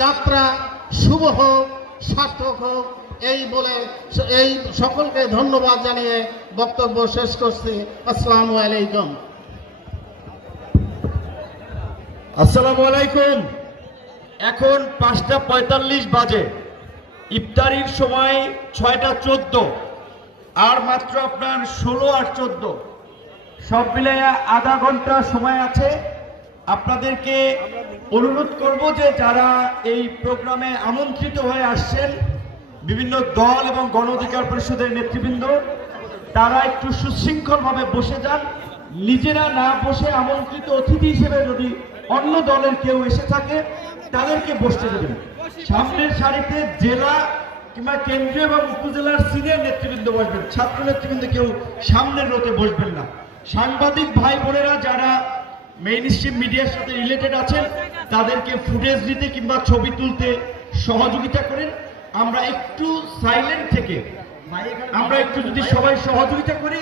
যাত্রা শুভ হোক, সার্থক হোক, এই বলে এই সকলকে ধন্যবাদ জানিয়ে বক্তব্য শেষ করছি। আসসালামু আলাইকুম। আসসালামু আলাইকুম। এখন 5:45 বাজে, ইফতারির সময় 6:14, আর মাত্র আপনার 16 আর 14, সব মিলিয়ে আধা ঘন্টা সময় আছে। আপনাদেরকে অনুরোধ করব যে যারা এই প্রোগ্রামে আমন্ত্রিত হয়ে আসছেন, বিভিন্ন দল এবং গণ অধিকার পরিষদের নেতৃবৃন্দ, তারা একটু সুশৃঙ্খলভাবে বসে যান। নিজেরা না বসে আমন্ত্রিত অতিথি হিসেবে যদি অন্য দলের কেউ এসে থাকে তাদেরকে বসতে দেবেন। সামনের সারিতে জেলা কিংবা কেন্দ্রীয় এবং উপজেলার সিনিয়র নেতৃবৃন্দ বসবেন, ছাত্র নেতৃবৃন্দ কেউ সামনের রোতে বসবেন না। সাংবাদিক ভাই বোনেরা যারা মেইনস্ট্রিম মিডিয়ার সাথে রিলেটেড আছেন, তাদেরকে ফুটেজ দিতে কিংবা ছবি তুলতে সহযোগিতা করেন। আমরা একটু সাইলেন্ট থেকে আমরা একটু যদি সবাই সহযোগিতা করি